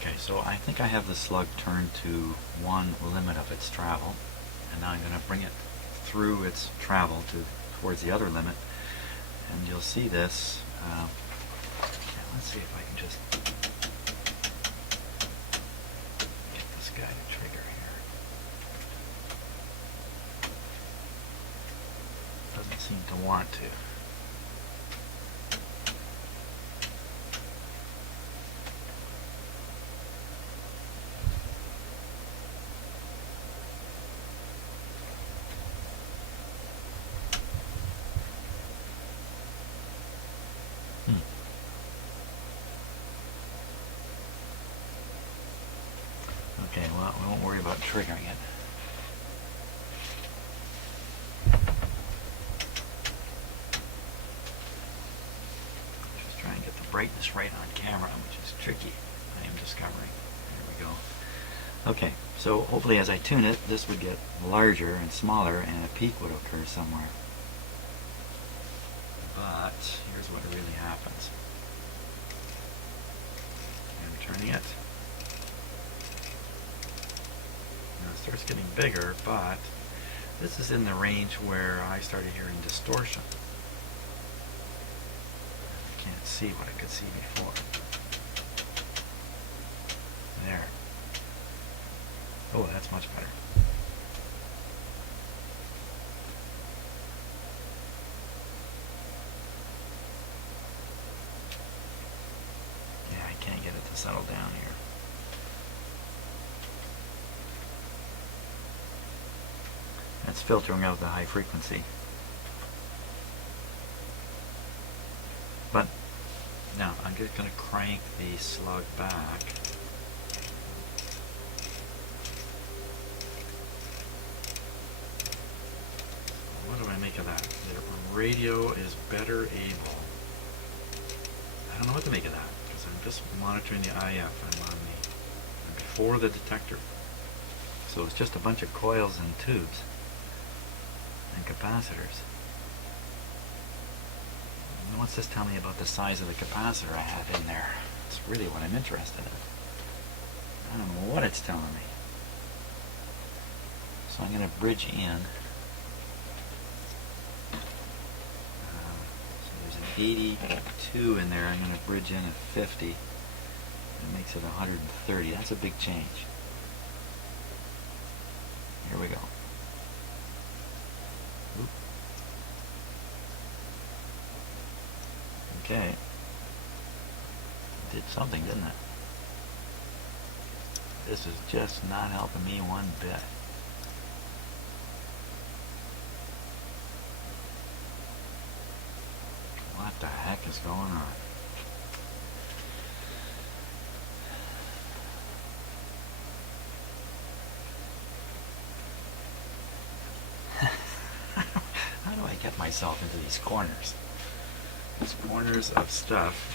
Okay, so I think I have the slug turned to one limit of its travel, and now I'm going to bring it through its travel towards the other limit, and you'll see this. Let's see if I can just get this guy to trigger here. Doesn't seem to want to. Okay, well, we won't worry about triggering it. Just try and get the brightness right on camera, which is tricky, I am discovering. There we go. Okay, so hopefully as I tune it, this would get larger and smaller and a peak would occur somewhere. But here's what really happens. I'm turning it. Now it starts getting bigger, but this is in the range where I started hearing distortion. I can't see what I could see before. There. Oh, that's much better. Yeah, I can't get it to settle down here. That's filtering out the high frequency. But now I'm just going to crank the slug back. What do I make of that? The radio is better able. I don't know what to make of that because I'm just monitoring the IF. I'm on I'm before the detector. So it's just a bunch of coils and tubes and capacitors. And what's this tell me about the size of the capacitor I have in there? It's really what I'm interested in. I don't know what it's telling me. So I'm going to bridge in. So there's an 82 in there. I'm going to bridge in a 50. It makes it 130. That's a big change. Here we go. Oop. Okay. Did something, didn't it? This is just not helping me one bit. What the heck is going on? How do I get myself into these corners? These corners of stuff.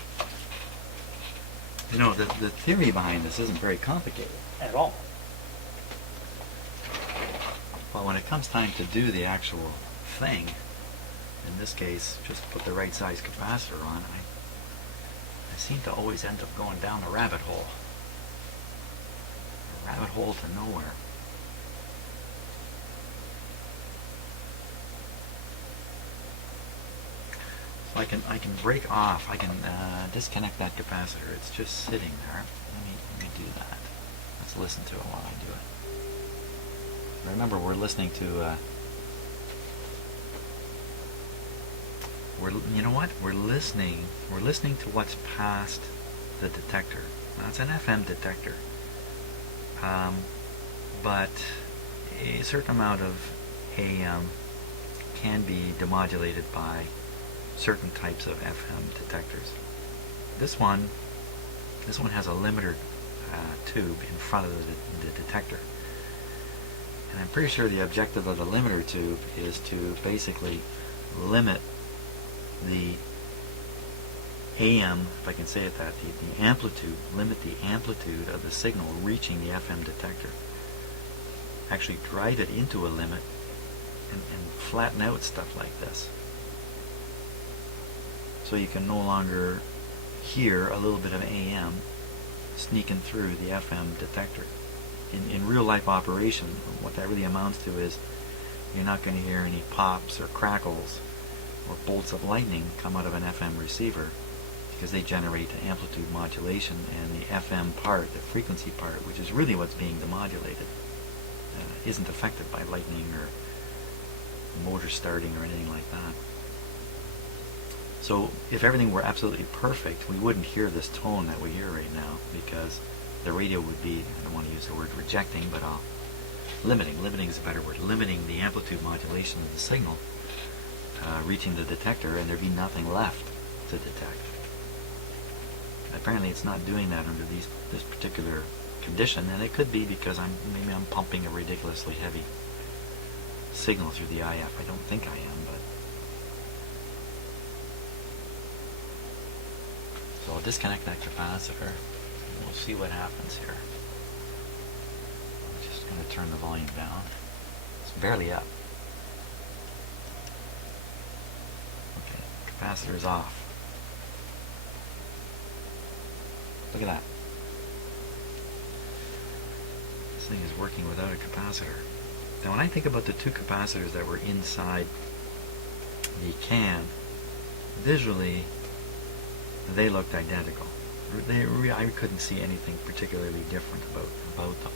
You know, the theory behind this isn't very complicated at all. But when it comes time to do the actual thing, in this case, just put the right size capacitor on, I seem to always end up going down a rabbit hole. A rabbit hole to nowhere. So I can break off, I can disconnect that capacitor. It's just sitting there. Let me do that. Let's listen to it while I do it. Remember, we're listening to you know what? We're listening to what's past the detector. Now, it's an FM detector, but a certain amount of AM can be demodulated by certain types of FM detectors. This one has a limiter tube in front of the detector, and I'm pretty sure the objective of the limiter tube is to basically limit the AM, if I can say it that, the amplitude, limit the amplitude of the signal reaching the FM detector. Actually drive it into a limit and flatten out stuff like this. So you can no longer hear a little bit of AM sneaking through the FM detector. In real life operation, what that really amounts to is you're not going to hear any pops or crackles or bolts of lightning come out of an FM receiver, because they generate amplitude modulation, and the FM part, the frequency part, which is really what's being demodulated, isn't affected by lightning or motor starting or anything like that. So if everything were absolutely perfect, we wouldn't hear this tone that we hear right now, because the radio would be, I don't want to use the word rejecting, but limiting is a better word, limiting the amplitude modulation of the signal reaching the detector, and there'd be nothing left to detect. Apparently it's not doing that under this particular condition, and it could be because maybe I'm pumping a ridiculously heavy signal through the IF. I don't think I am, but so I'll disconnect that capacitor and we'll see what happens here. I'm just going to turn the volume down. It's barely up. Okay, capacitor is off. Look at that. This thing is working without a capacitor. Now when I think about the two capacitors that were inside the can, visually they looked identical. I couldn't see anything particularly different about them.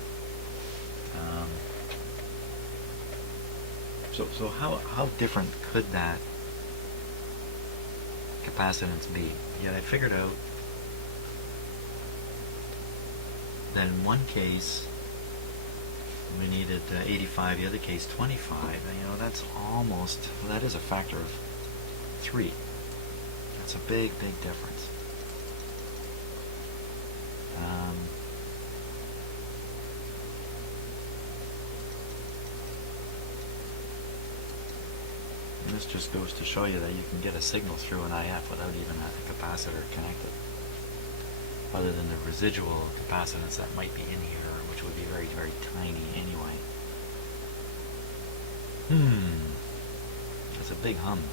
So how different could that capacitance be? Yet I figured out that in one case we needed 85, the other case 25. And, that's almost, well, that is a factor of 3. That's a big difference. And this just goes to show you that you can get a signal through an IF without even a capacitor connected, other than the residual capacitance that might be in here, which would be very tiny anyway. That's a big hum.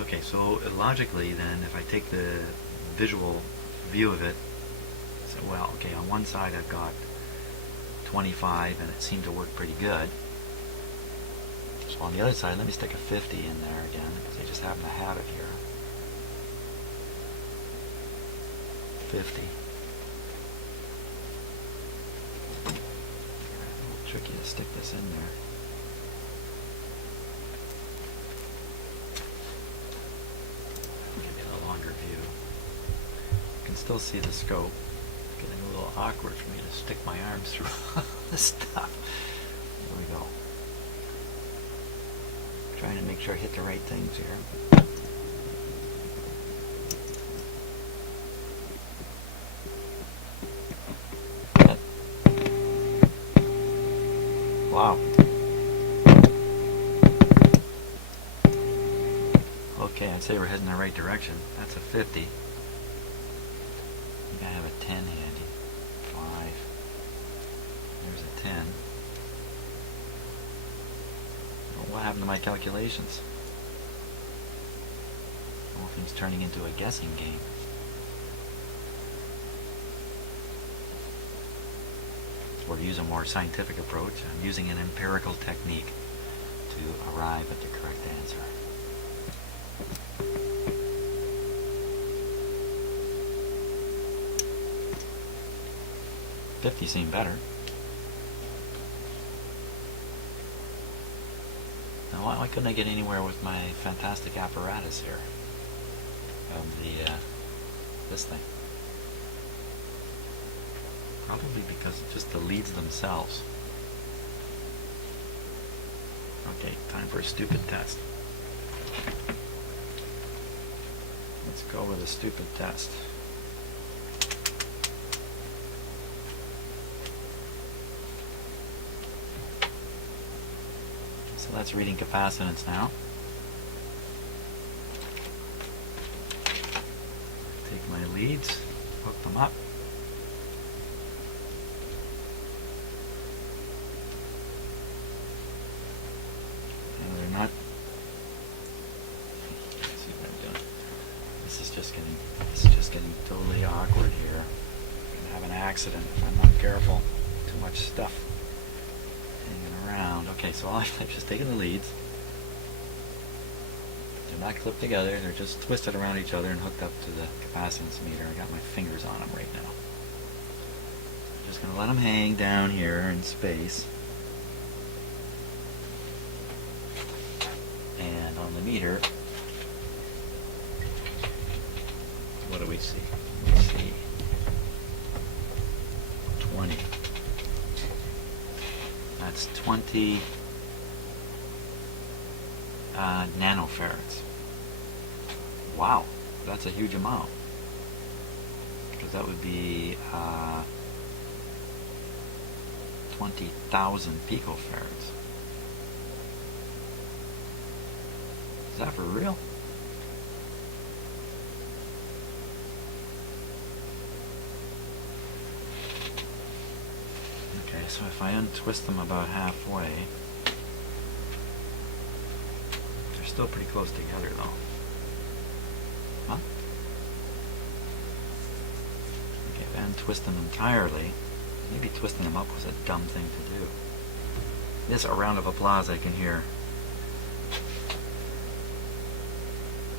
Okay, so logically then, if I take the visual view of it, so well, okay, on one side I've got 25 and it seemed to work pretty good. So on the other side, let me stick a 50 in there again, because I just happen to have it here. 50. A little tricky to stick this in there. Give you a longer view. You can still see the scope. It's getting a little awkward for me to stick my arms through all this stuff. There we go. Trying to make sure I hit the right things here. Wow. Okay, I'd say we're heading in the right direction. That's a 50. I think I have a 10 handy. 5. There's a 10. Well, what happened to my calculations? The whole thing's turning into a guessing game. Or to use a more scientific approach, I'm using an empirical technique to arrive at the correct answer. $50 seemed better. Now why couldn't I get anywhere with my fantastic apparatus here of the this thing? Probably because it's just the leads themselves. Okay, time for a stupid test. Let's go with a stupid test. So that's reading capacitance now. Take my leads, hook them up. This is just getting totally awkward here. I'm gonna have an accident if I'm not careful. Too much stuff hanging around. Okay, so I've just taken the leads. They're not clipped together, they're just twisted around each other and hooked up to the capacitance meter. I got my fingers on them right now. I'm just going to let them hang down here in space. And on the meter, what do we see? We see 20. That's 20 nanofarads. Wow, that's a huge amount. Because that would be 20,000 picofarads. Is that for real? Okay, so if I untwist them about halfway, they're still pretty close together though. Huh? Okay, if I untwist them entirely, maybe twisting them up was a dumb thing to do. This, a round of applause I can hear.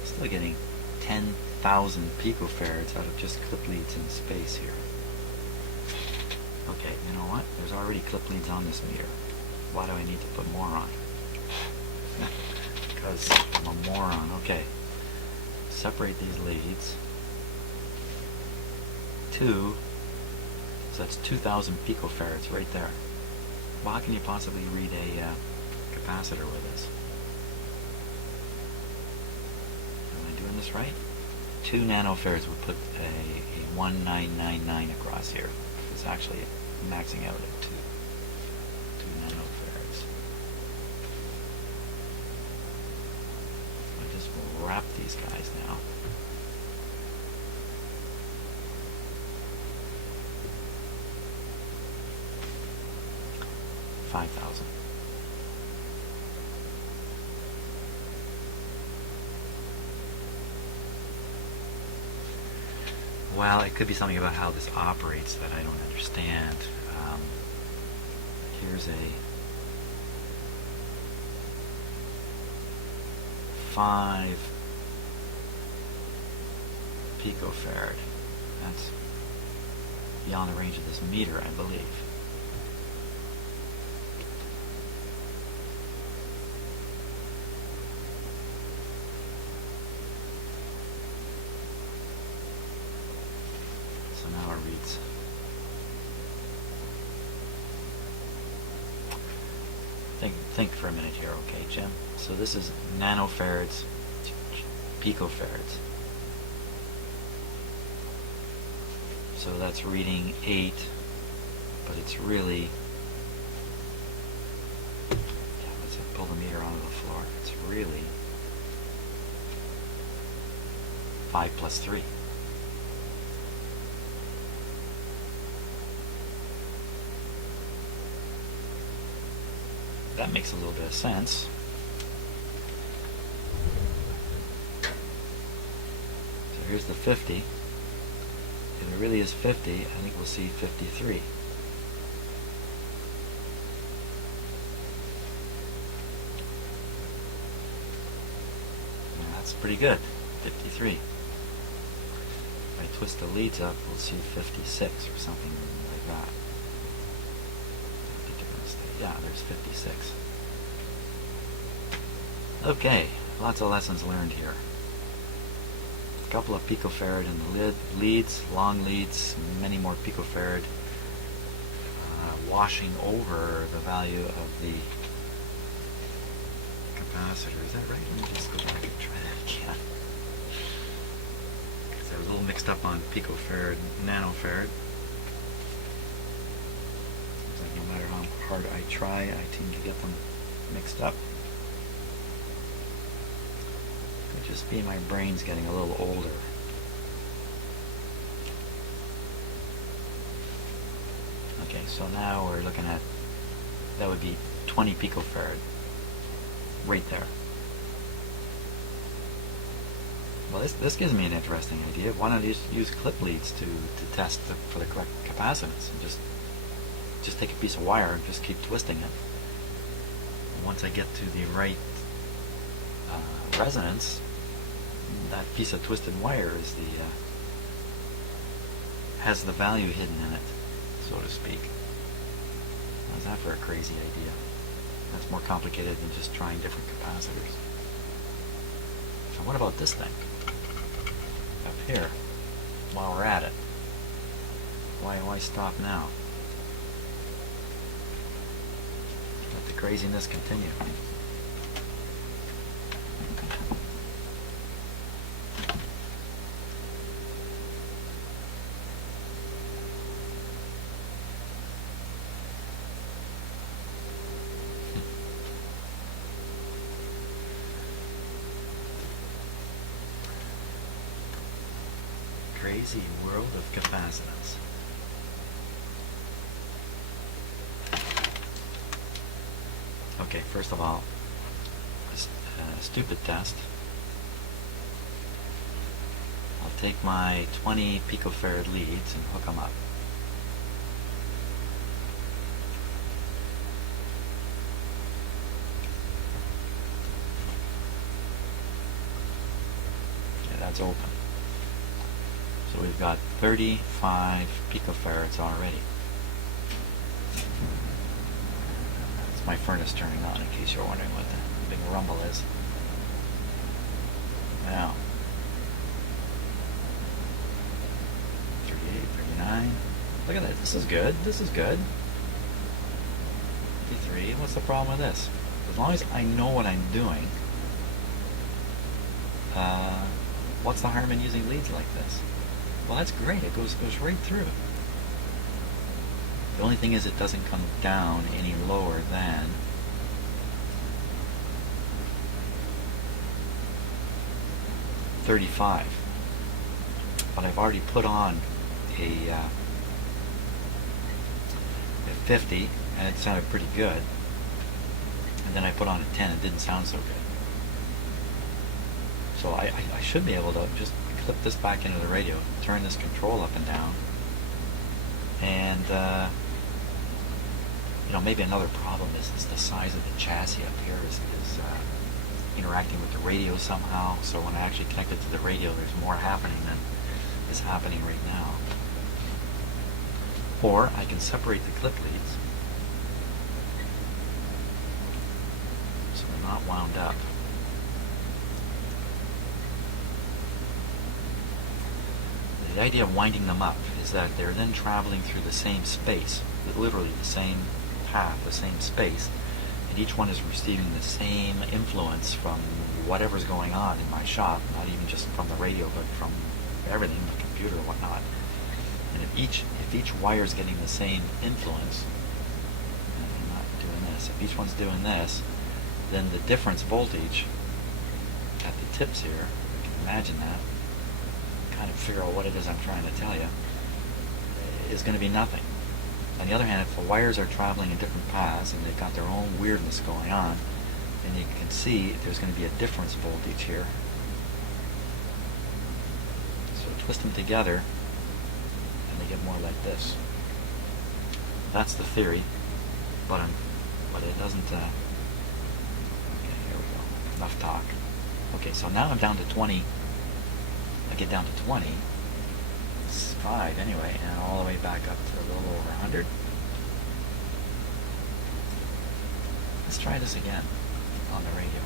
Still getting 10,000 picofarads out of just clip leads in space here. Okay, you know what? There's already clip leads on this meter. Why do I need to put more on? Because I'm a moron. Okay. Separate these leads. 2. So that's 2,000 picofarads right there. Well, how can you possibly read a capacitor with this? Am I doing this right? 2 nanofarads would put a 1999 across here. It's actually maxing out at 2 nanofarads. I just wrap these guys now. $5,000. Well, it could be something about how this operates that I don't understand. Here's a 5 picofarad. That's beyond the range of this meter, I believe. So now it reads think for a minute here, okay, Jim? So this is nanofarads, picofarads. So that's reading 8, but it's really, let's pull the meter onto the floor. It's really 5 plus 3. That makes a little bit of sense. So here's the 50. If it really is 50, I think we'll see 53. And that's pretty good. 53. If I twist the leads up, we'll see 56 or something like that. Yeah, there's 56. Okay, lots of lessons learned here. A couple of picofarad in the leads, long leads, many more picofarad, washing over the value of the capacitor. Is that right? Let me just go back and try that again. Because I was a little mixed up on picofarad and nanofarad. No matter how hard I try, I seem to get them mixed up. Could just be my brain's getting a little older. Okay, so now we're looking at, that would be 20 picofarad right there. Well, this gives me an interesting idea. Why not use clip leads to test for the correct capacitance? And just take a piece of wire and just keep twisting it. And once I get to the right resonance, that piece of twisted wire is has the value hidden in it, so to speak. How's that for a crazy idea? That's more complicated than just trying different capacitors. So what about this thing? Up here, while we're at it. Why stop now? Let the craziness continue. Crazy world of capacitance. Okay, first of all, a stupid test. I'll take my 20 picofarad leads and hook them up. Okay, that's open. So we've got 35 picofarads already. That's my furnace turning on, in case you're wondering what the big rumble is. Now, 38, 39. Look at that. This is good. This is good. 53. What's the problem with this? As long as I know what I'm doing, what's the harm in using leads like this? Well, that's great. It goes right through. The only thing is it doesn't come down any lower than 35. But I've already put on a 50, and it sounded pretty good. And then I put on a 10, it didn't sound so good. So I should be able to just clip this back into the radio, turn this control up and down, and maybe another problem is the size of the chassis up here is interacting with the radio somehow. So when I actually connect it to the radio, there's more happening than is happening right now. Or I can separate the clip leads so they're not wound up. The idea of winding them up is that they're then traveling through the same space, literally the same path, the same space, and each one is receiving the same influence from whatever's going on in my shop, not even just from the radio, but from everything, the computer and whatnot. And if each wire is getting the same influence, and I'm not doing this, if each one's doing this, then the difference voltage at the tips here, you can imagine that, kind of figure out what it is I'm trying to tell you, is going to be nothing. On the other hand, if the wires are traveling in different paths and they've got their own weirdness going on, then you can see there's going to be a difference voltage here. So twist them together and they get more like this. That's the theory, but it doesn't. Okay, here we go. Enough talk. Okay, so now I'm down to 20. I get down to 20. It's 5 anyway, and all the way back up to a little over 100. Let's try this again on the radio.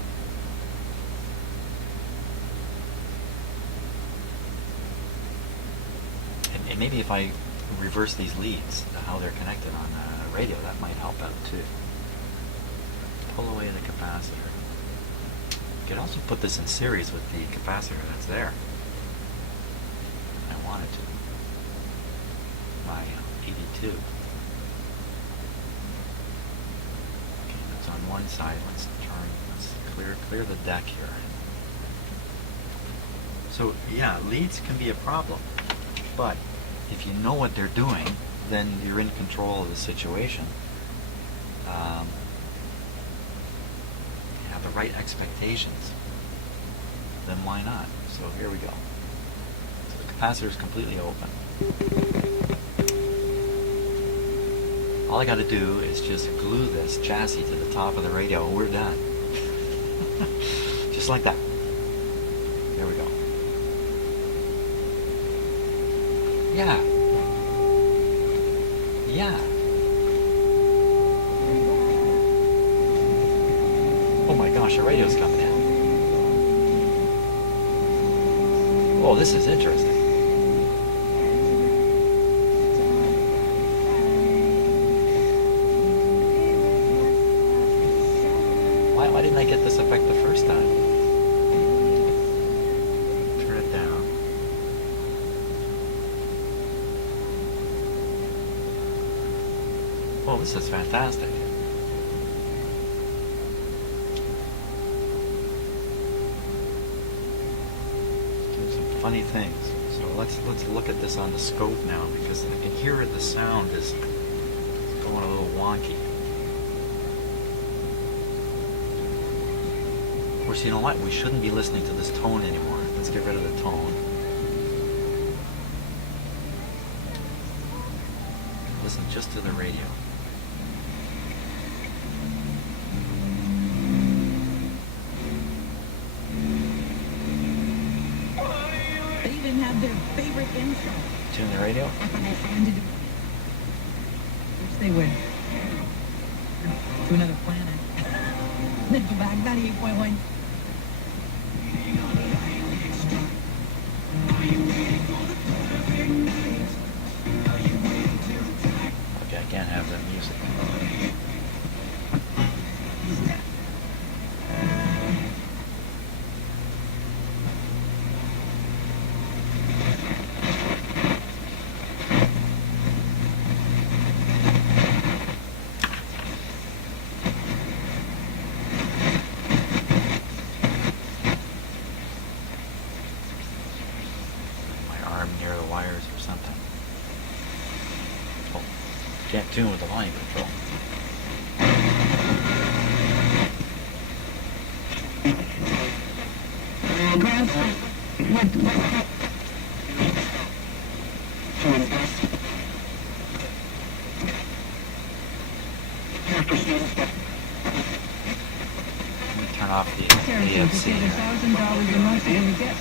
And maybe if I reverse these leads, how they're connected on the radio, that might help out too. Pull away the capacitor. You could also put this in series with the capacitor that's there. I wanted to. My 82. Okay, that's on one side. Let's clear the deck here. So yeah, leads can be a problem, but if you know what they're doing, then you're in control of the situation. You have the right expectations. then why not? So here we go. So the capacitor is completely open. All I got to do is just glue this chassis to the top of the radio and we're done. Just like that. There we go. Yeah. Yeah. Oh my gosh, the radio's coming in. Oh, this is interesting. Why didn't I get this effect the first time? Turn it down. Oh, this is fantastic. Doing some funny things. So let's look at this on the scope now, because I can hear the sound is going a little wonky. Of course, you know what? We shouldn't be listening to this tone anymore. Let's get rid of the tone. Listen just to the radio. They even have their favorite intro. Tune the radio. Wish they would. To another planet. Nickelback 98.1. Okay, I can't have that music. Near the wires or something. Oh, can't tune with the volume control. Let me turn off the AFC. $1,000 a month and you get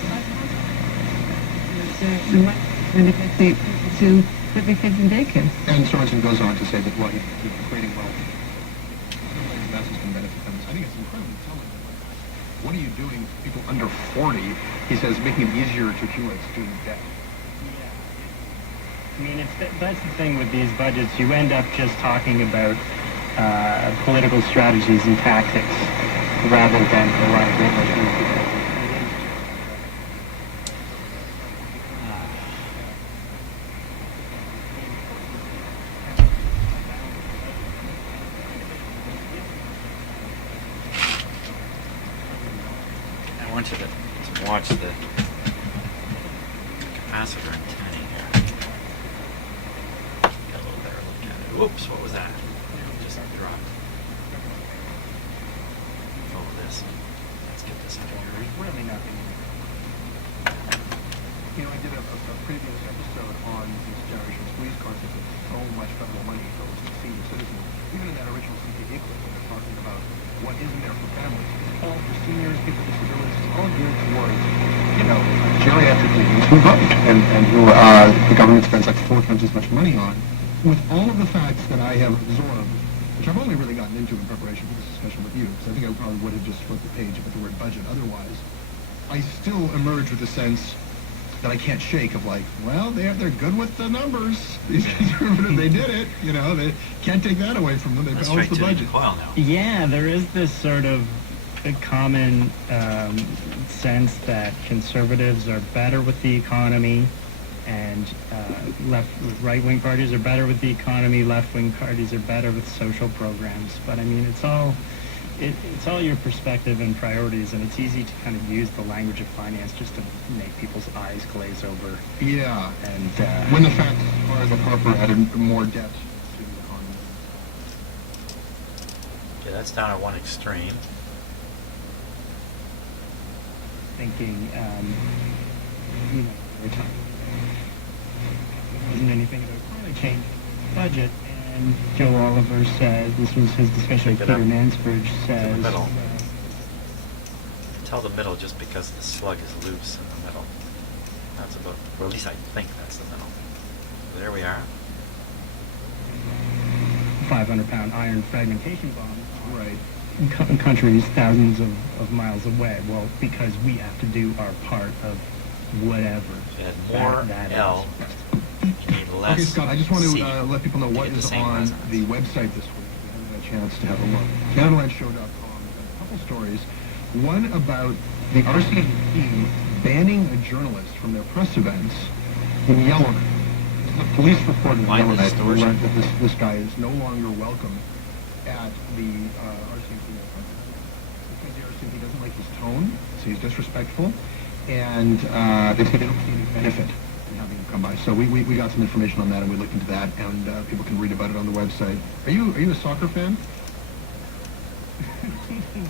when it gets to put the kids in daycare. And Sorensen goes on to say that, well, he's creating wealth. Investors can benefit from this. I think it's incredibly telling. What are you doing to people under 40? He says making it easier to accumulate student debt. Yeah. I mean, that's the thing with these budgets. You end up just talking about political strategies and tactics rather than a lot of real issues. I want you to watch the capacitor antenna here. Get a little better look at it. Whoops, what was that? Just dropped. Oh, this. Let's get this out of here. Really nothing. You know, I did a previous episode on this Generation Squeeze concept that so much federal money goes to senior citizens. Even in that original CPA clip, when they're talking about what isn't there for families, it's all for seniors, people with disabilities, it's all geared towards, you know, geriatric leaders who vote and who the government spends like 4 times as much money on. With all of the facts that I have absorbed, which I've only really gotten into in preparation for this discussion with you, because I think I probably would have just flipped the page with the word budget otherwise, I still emerge with a sense that I can't shake of like, well, they're good with the numbers. These conservatives, they did it. You know, they can't take that away from them. They That's balanced straight the to budget. the coil now. Yeah, there is this sort of a common sense that conservatives are better with the economy, and right-wing parties are better with the economy. Left-wing parties are better with social programs. But I mean, it's all your perspective and priorities, and it's easy to kind of use the language of finance just to make people's eyes glaze over. Yeah. And When the facts are that Harper added more debt to the economy. Okay, that's down at one extreme. thinking, we're talking. There wasn't anything about climate change budget, and Joe Oliver said, this was his discussion with Pick it Peter up. Mansbridge, says, middle. Tell the middle just because the slug is loose in the middle. That's about, or at least I think that's the middle. There we are. 500-pound iron fragmentation bomb on Right. countries thousands of miles away. Well, because we have to do our part of whatever. Add more that L. is. You need less Okay, Scott, I just want C to let people know what get the is same on resonance. the website this week. If you haven't had a chance to have a look. CanadaLandShow.com. A couple stories. One about the RCMP banning a journalist from their press events in Yellowknife. The police reported in Mindless Yellowknife extortion. learned that this guy is no longer welcome at the RCMP press event because the RCMP doesn't like his tone, so he's disrespectful, and they say they don't see any benefit in having him come by. So we got some information on that, and we looked into that, and people can read about it on the website. Are you a soccer fan?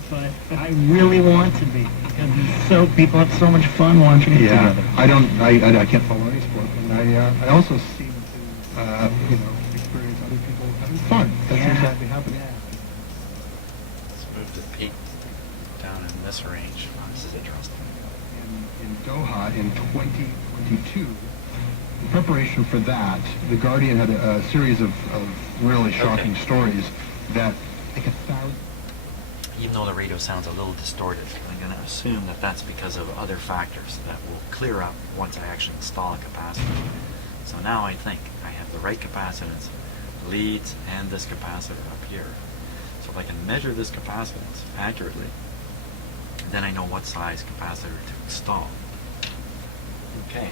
But I really want to be, because people have so much fun watching it together. I can't follow any sport, and I also seem to experience other people having fun. That seems to be happening. Let's move the peak down in this range. Oh, this is interesting. In Doha in 2022. In preparation for that, The Guardian had a series of really shocking Okay. stories that like 1,000. Even though the radio sounds a little distorted, I'm going to assume that that's because of other factors that will clear up once I actually install a capacitor. So now I think I have the right capacitance, leads, and this capacitor up here. So if I can measure this capacitance accurately, then I know what size capacitor to install. Okay.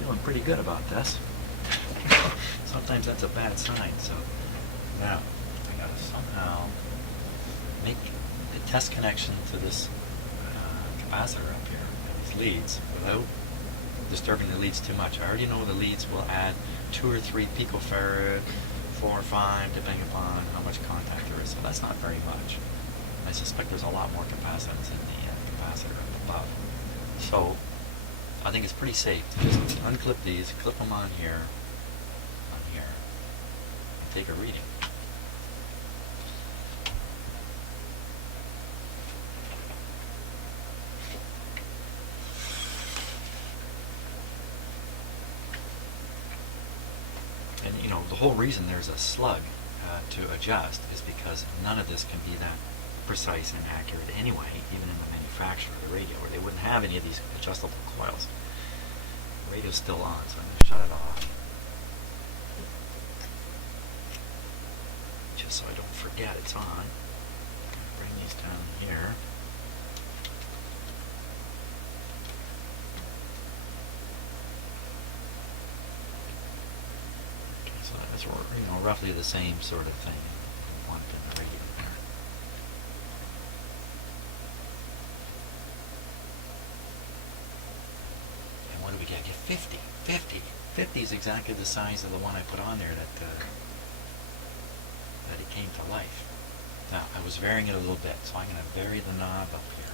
Feeling pretty good about this. Sometimes that's a bad sign, so now I gotta somehow make the test connection to this capacitor up here, these leads, without disturbing the leads too much. I already know the leads will add 2 or 3 picofarad, 4 or 5, depending upon how much contact there is. So that's not very much. I suspect there's a lot more capacitance in the capacitor up above. So I think it's pretty safe to just unclip these, clip them on here, and take a reading. And the whole reason there's a slug to adjust is because none of this can be that precise and accurate anyway, even in the manufacture of the radio, where they wouldn't have any of these adjustable coils. The radio's still on, so I'm going to shut it off. Just so I don't forget it's on. Bring these down here. Okay, so that's roughly the same sort of thing. One pin radio there. And what do we get? Get 50. 50. 50 is exactly the size of the one I put on there that it came to life. Now, I was varying it a little bit, so I'm going to vary the knob up here.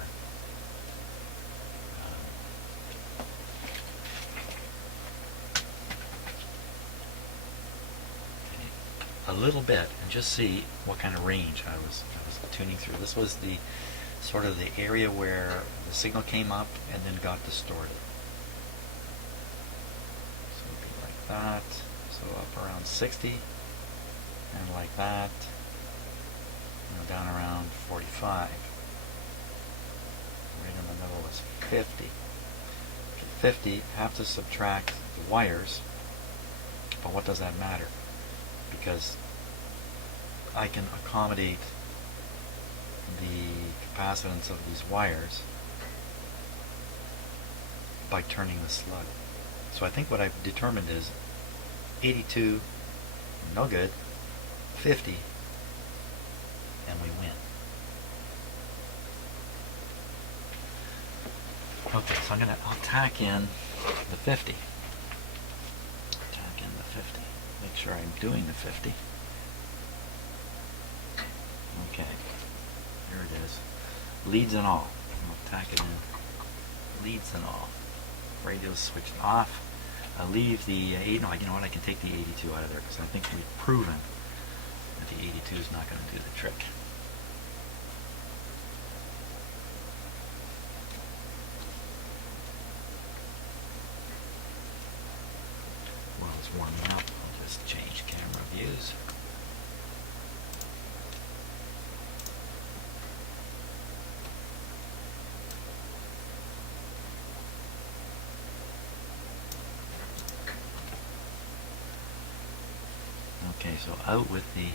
A little bit, and just see what kind of range I was tuning through. This was the sort of the area where the signal came up and then got distorted. So it would be like that. So up around 60, and like that, down around 45. Right in the middle is 50. 50, have to subtract the wires, but what does that matter? Because I can accommodate the capacitance of these wires by turning the slug. So I think what I've determined is 82, no good, 50, and we win. Okay, so I'll tack in the 50. Tack in the 50. Make sure I'm doing the 50. Okay, here it is. Leads and all. I'll tack it in. leads and all. Radio's switched off. I'll leave the 8. No, you know what? I can take the 82 out of there because I think we've proven that the 82 is not going to do the trick. While it's warming up, I'll just change camera views. Okay, so out with the 82.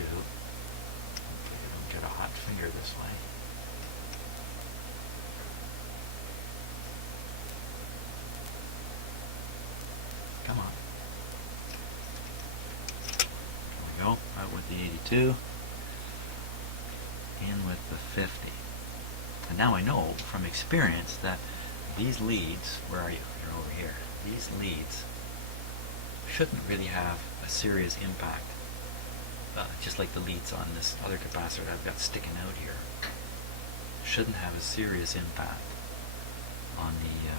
Hopefully I don't get a hot finger this way. Come on. There we go. Out with the 82. In with the 50. And now I know from experience that these leads, where are you? You're over here. These leads shouldn't really have a serious impact. Just like the leads on this other capacitor that I've got sticking out here. Shouldn't have a serious impact on the,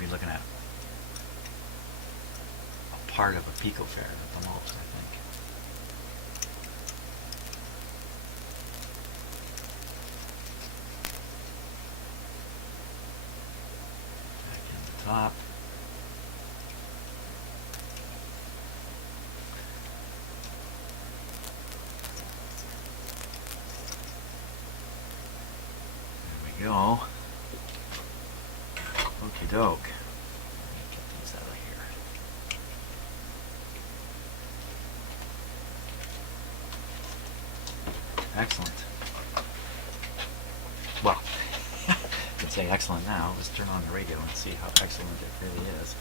we're looking at a part of a picofarad at the most, I think. Top. There we go. Okie doke. Let me get these out of here. Excellent. Well, I can say excellent now. Let's turn on the radio and see how excellent it really is.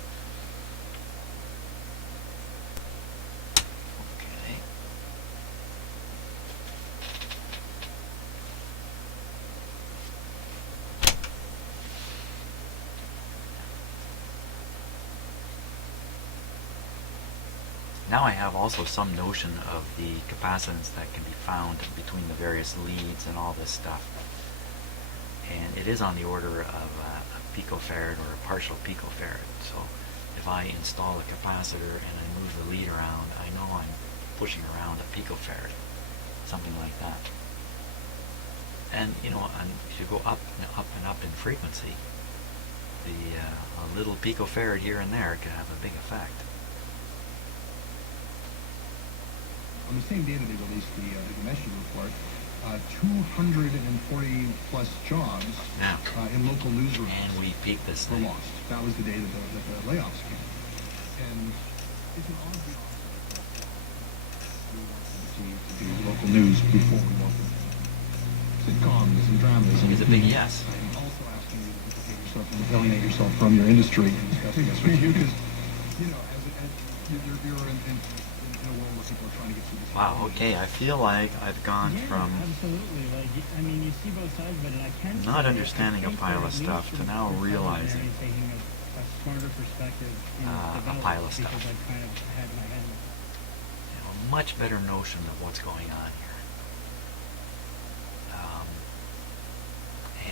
Okay. Now I have also some notion of the capacitance that can be found between the various leads and all this stuff. And it is on the order of a picofarad or a partial picofarad. So if I install a capacitor and I move the lead around, I know I'm pushing around a picofarad, something like that. And as you go up and up and up in frequency, a little picofarad here and there can have a big effect. On the same day that they released the Ghomeshi report, 240 plus jobs in local newsrooms And we peaked this were thing. lost. That was the day that the layoffs came. And it's an obvious to do local news before we open sitcoms and dramas. It's a big yes. I'm also asking you to implicate yourself and alienate yourself from your industry and discussing this with you because, you're in a world where people are trying to get through this. Wow, okay, I feel like I've gone from absolutely. You see both sides, but I can not say understanding I a think pile that of at stuff least to from now the realizing taking a smarter perspective in a pile of stuff. because I kind of had my head in it. a much better notion of what's going on here.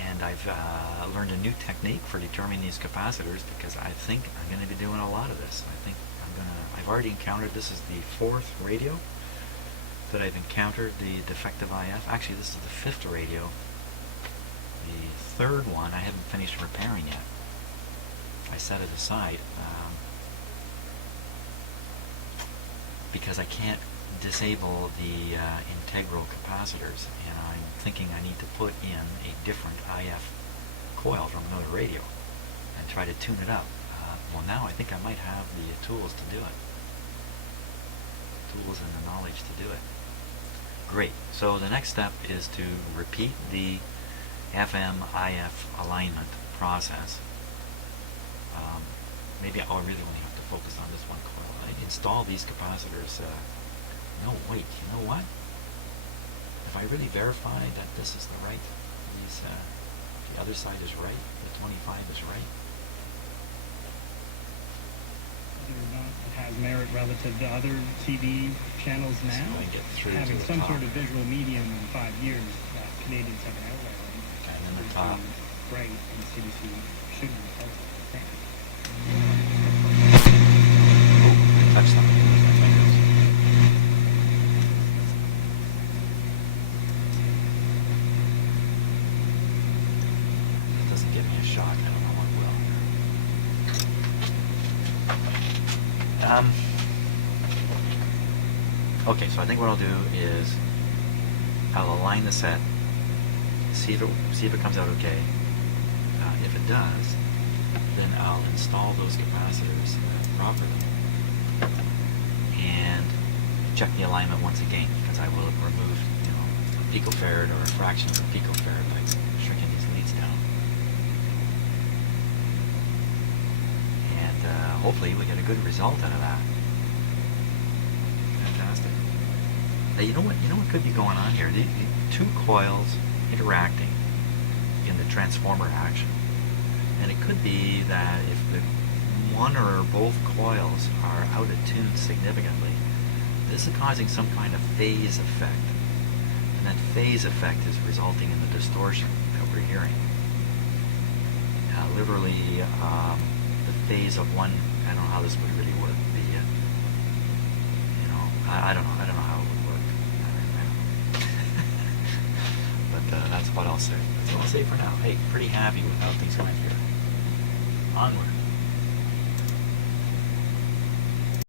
And I've learned a new technique for determining these capacitors because I think I'm going to be doing a lot of this. I've already encountered, this is the 4th radio that I've encountered the defective IF. Actually, this is the 5th radio. The 3rd one I haven't finished repairing yet. I set it aside because I can't disable the integral capacitors, and I'm thinking I need to put in a different IF coil from another radio and try to tune it up. Well, now I think I might have the tools to do it. Tools and the knowledge to do it. Great. So the next step is to repeat the FM-IF alignment process. Maybe I really only have to focus on this one coil. I install these capacitors. No, wait. You know what? If I really verify that this is the right, the other side is right, the 25 is right. not has merit relative to other TV channels So now. we get through to Having the some top. sort of visual medium in 5 years that Canadians have an outlet in And then the would top. be great, and CBC should be posted, I think. Ooh, I touched something with my fingers. That doesn't give me a shot. I don't know what will. Okay, so I think what I'll do is I'll align the set, see if it comes out okay. If it does, then I'll install those capacitors properly and check the alignment once again, because I will have removed, a picofarad or a fraction of a picofarad by shrinking these leads down. And hopefully we get a good result out of that. Fantastic. Now you know what could be going on here? The two coils interacting in the transformer action. And it could be that if the one or both coils are out of tune significantly, this is causing some kind of phase effect. And that phase effect is resulting in the distortion that we're hearing. Literally, the phase of one, I don't know how this would really work. I don't know how it would work. I don't know. But that's what I'll say. That's what I'll say for now. Hey, pretty happy with how things went here. Onward.